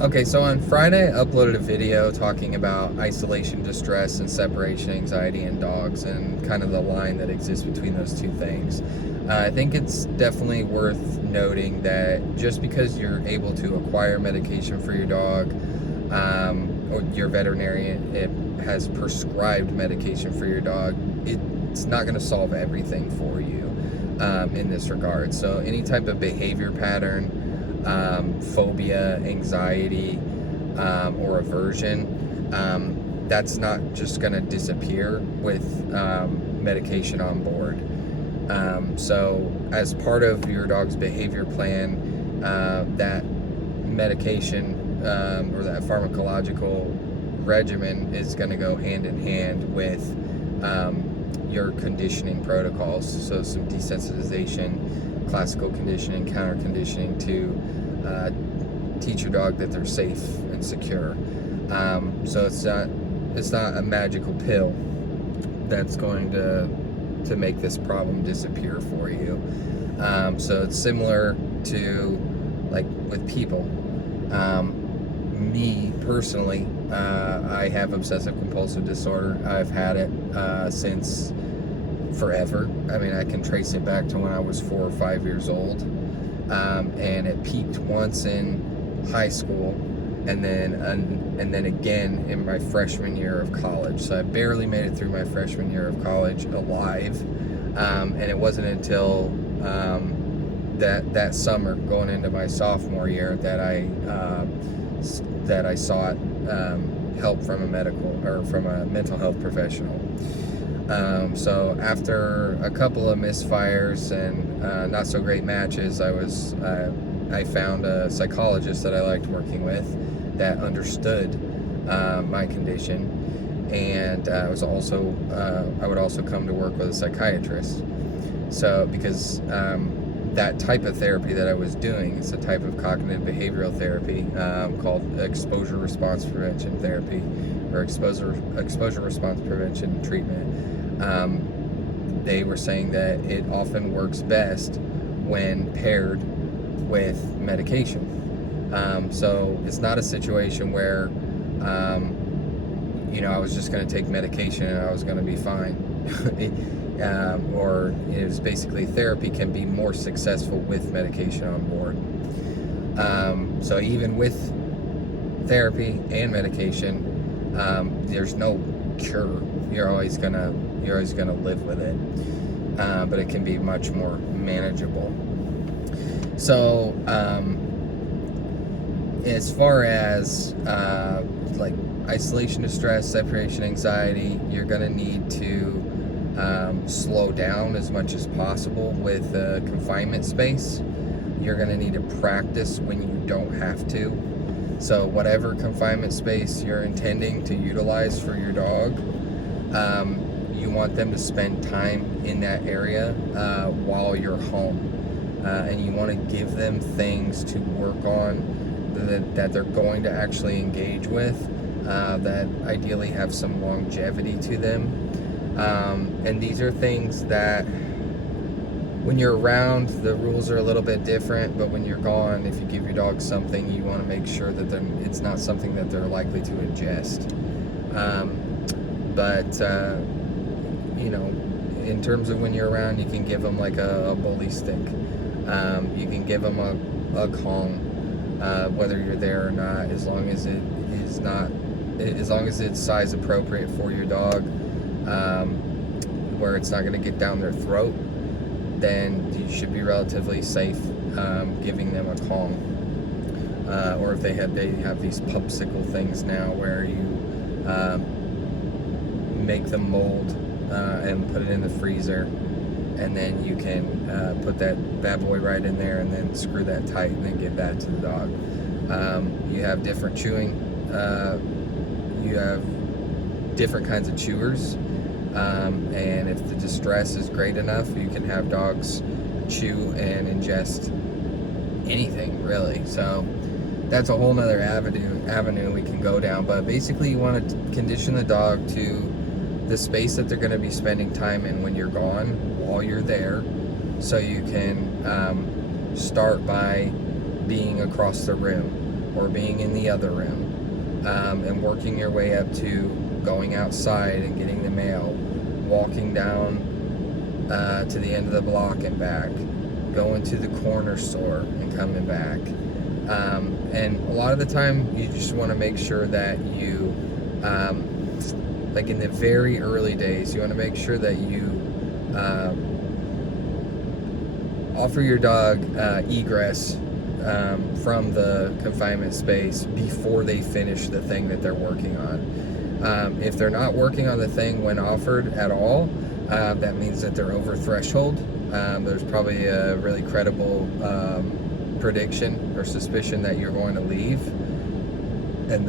Okay, so on Friday, I uploaded a video talking about isolation distress and separation anxiety in dogs and kind of the line that exists between those two things. I think it's definitely worth noting that just because you're able to acquire medication for your dog, or your veterinarian has prescribed medication for your dog, it's not going to solve everything for you in this regard. So any type of behavior pattern, phobia, anxiety, or aversion, that's not just going to disappear with medication on board. So as part of your dog's behavior plan, that medication or that pharmacological regimen is going to go hand in hand with your conditioning protocols. So some desensitization, classical conditioning, counter conditioning to teach your dog that they're safe and secure. So it's not a magical pill that's going to make this problem disappear for you. So it's similar to like with people. Me personally, I have obsessive compulsive disorder. I've had it since forever. I mean, I can trace it back to when I was 4 or 5 years old, and it peaked once in high school, and then again in my freshman year of college. So I barely made it through my freshman year of college alive, and it wasn't until that summer going into my sophomore year that I sought help from a mental health professional. So after a couple of misfires and not so great matches, I found a psychologist that I liked working with that understood my condition, and I would also come to work with a psychiatrist. So because that type of therapy that I was doing is a type of cognitive behavioral therapy called exposure response prevention therapy, or exposure response prevention treatment. They were saying that it often works best when paired with medication. So it's not a situation where I was just going to take medication and I was going to be fine. Or it was basically therapy can be more successful with medication on board. So even with therapy and medication, there's no cure. You're always gonna live with it, but it can be much more manageable. So as far as like isolation distress, separation anxiety, you're gonna need to slow down as much as possible with confinement space. You're going to need to practice when you don't have to. So whatever confinement space you're intending to utilize for your dog, you want them to spend time in that area while you're home. And you want to give them things to work on that they're going to actually engage with, that ideally have some longevity to them. And these are things that when you're around, the rules are a little bit different, but when you're gone, if you give your dog something, you want to make sure that it's not something that they're likely to ingest. In terms of when you're around, you can give them like a bully stick. You can give them a Kong, whether you're there or not, as long as it's size appropriate for your dog. Where it's not going to get down their throat, then you should be relatively safe giving them a Kong. Or if they have these popsicle things now where you make them mold and put it in the freezer, and then you can put that bad boy right in there and then screw that tight and then give that to the dog. You have different chewing. You have different kinds of chewers. And if the distress is great enough, you can have dogs chew and ingest anything, really. So that's a whole nother avenue we can go down. But basically, you want to condition the dog to the space that they're going to be spending time in when you're gone, while you're there. So you can start by being across the room. or being in the other room, and working your way up to going outside and getting the mail, walking down to the end of the block and back, going to the corner store and coming back. And a lot of the time you just want to make sure that you, like in the very early days, you want to make sure that you offer your dog egress from the confinement space before they finish the thing that they're working on. If they're not working on the thing when offered at all, that means that they're over threshold. There's probably a really credible prediction or suspicion that you're going to leave, and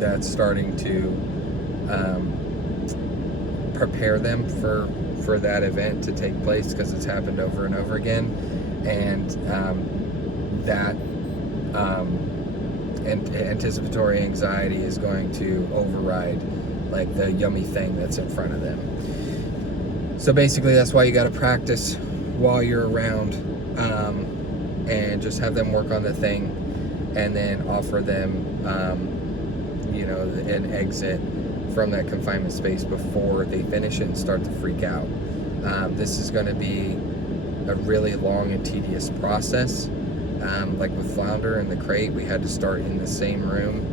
that's starting to prepare them for that event to take place, because it's happened over and over again, and that anticipatory anxiety is going to override like the yummy thing that's in front of them. So basically that's why you got to practice while you're around, and just have them work on the thing, and then offer them an exit from that confinement space before they finish it and start to freak out. This is going to be a really long and tedious process. Like with Flounder and the crate, we had to start in the same room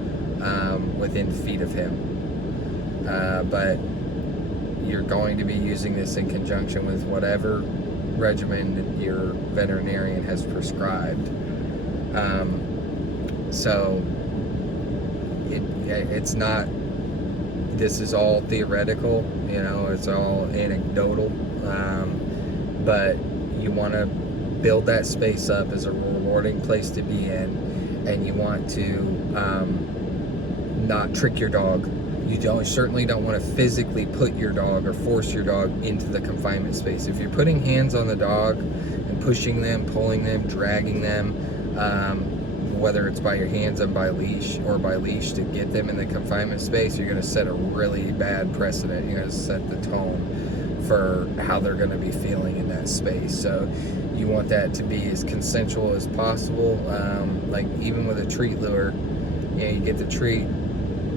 within feet of him. But you're going to be using this in conjunction with whatever regimen your veterinarian has prescribed. So it's not, this is all theoretical, it's all anecdotal, but you want to build that space up as a rewarding place to be in, and you want to not trick your dog. You certainly don't want to physically put your dog or force your dog into the confinement space. If you're putting hands on the dog and pushing them, pulling them, dragging them, whether it's by your hands and by leash to get them in the confinement space, you're going to set a really bad precedent. You're going to set the tone for how they're going to be feeling in that space. So you want that to be as consensual as possible. Like even with a treat lure, you get the treat,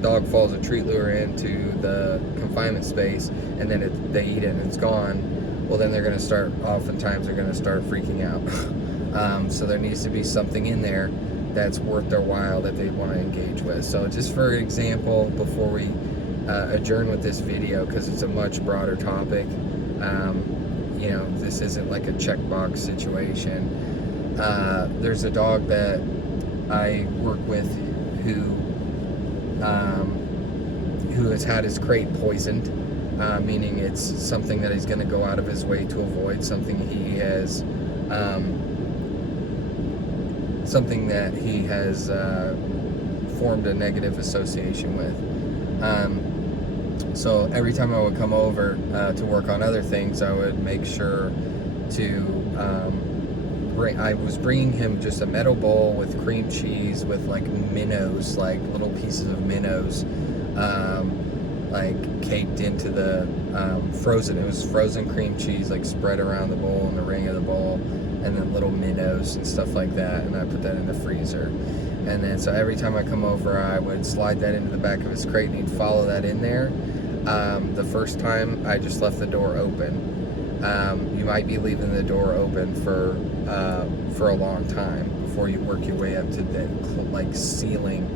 dog falls a treat lure into the confinement space, and then they eat it and it's gone. Well, then oftentimes they're going to start freaking out. So there needs to be something in there that's worth their while that they want to engage with. So just for example, before we adjourn with this video, because it's a much broader topic, this isn't like a checkbox situation. There's a dog that I work with who has had his crate poisoned, meaning it's something that he's going to go out of his way to avoid, something that he has formed a negative association with. So every time I would come over to work on other things, I would make sure to I was bringing him just a metal bowl with cream cheese with like minnows, like little pieces of minnows, like caked into the frozen. It was frozen cream cheese, like spread around the bowl and the ring of the bowl, and then little minnows and stuff like that, and I put that in the freezer. And then so every time I come over, I would slide that into the back of his crate, and he'd follow that in there. The first time I just left the door open. You might be leaving the door open for a long time before you work your way up to the sealing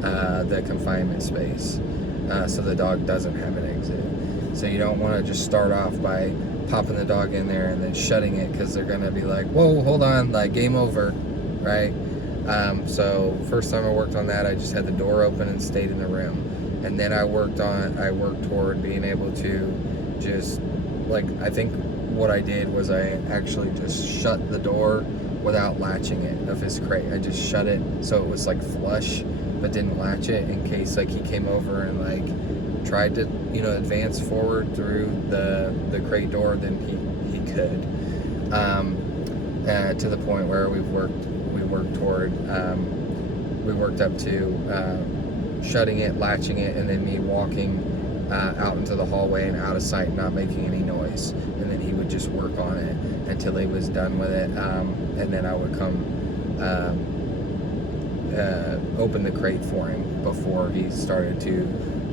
the confinement space, so the dog doesn't have an exit. So you don't want to just start off by popping the dog in there and then shutting it, because they're gonna be like, whoa, hold on, like game over, right? So first time I worked on that, I just had the door open and stayed in the room, and then I worked toward being able to just, I think what I did was I actually just shut the door without latching it of his crate. I just shut it so it was flush, but didn't latch it in case he came over and tried to advance forward through the crate door. Then he could, to the point where we worked up to shutting it, latching it, and then me walking out into the hallway and out of sight, not making any noise, and then he would just work on it until he was done with it, and then I would come open the crate for him before he started to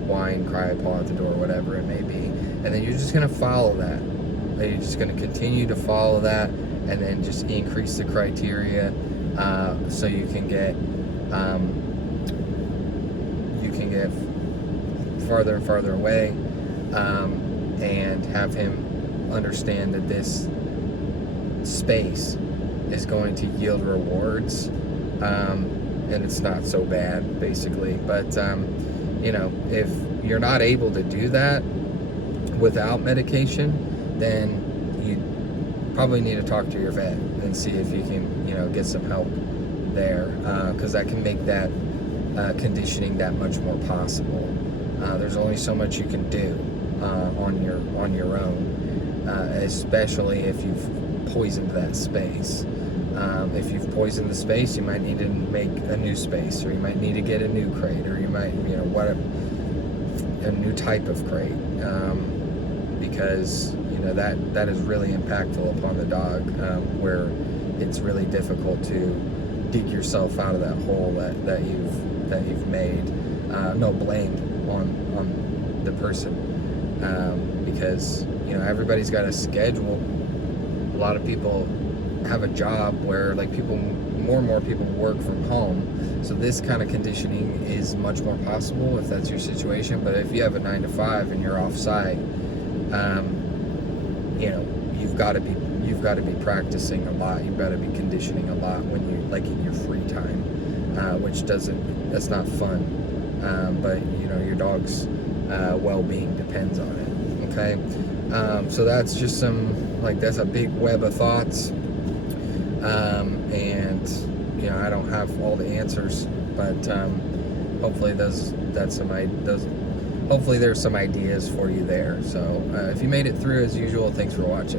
whine, cry, paw at the door, whatever it may be. And then you're just going to follow that. You're just going to continue to follow that, and then just increase the criteria, so you can get farther and farther away, and have him understand that this space is going to yield rewards, and it's not so bad, basically. But if you're not able to do that without medication, then you probably need to talk to your vet and see if you can get some help there, because that can make that conditioning that much more possible. There's only so much you can do on your own, especially if you've poisoned that space. If you've poisoned the space, you might need to make a new space, or you might need to get a new crate, or you might, a new type of crate, because that is really impactful upon the dog, where it's really difficult to dig yourself out of that hole that you've made. No blame on the person, because everybody's got a schedule. A lot of people have a job where more and more people work from home, so this kind of conditioning is much more possible if that's your situation. But if you have a 9 to 5 and you're off site, you've got to be practicing a lot. You've got to be conditioning a lot when you in your free time, that's not fun. But your dog's well-being depends on it. Okay, so that's just that's a big web of thoughts, and I don't have all the answers, but hopefully hopefully there's some ideas for you there. So if you made it through, as usual, thanks for watching.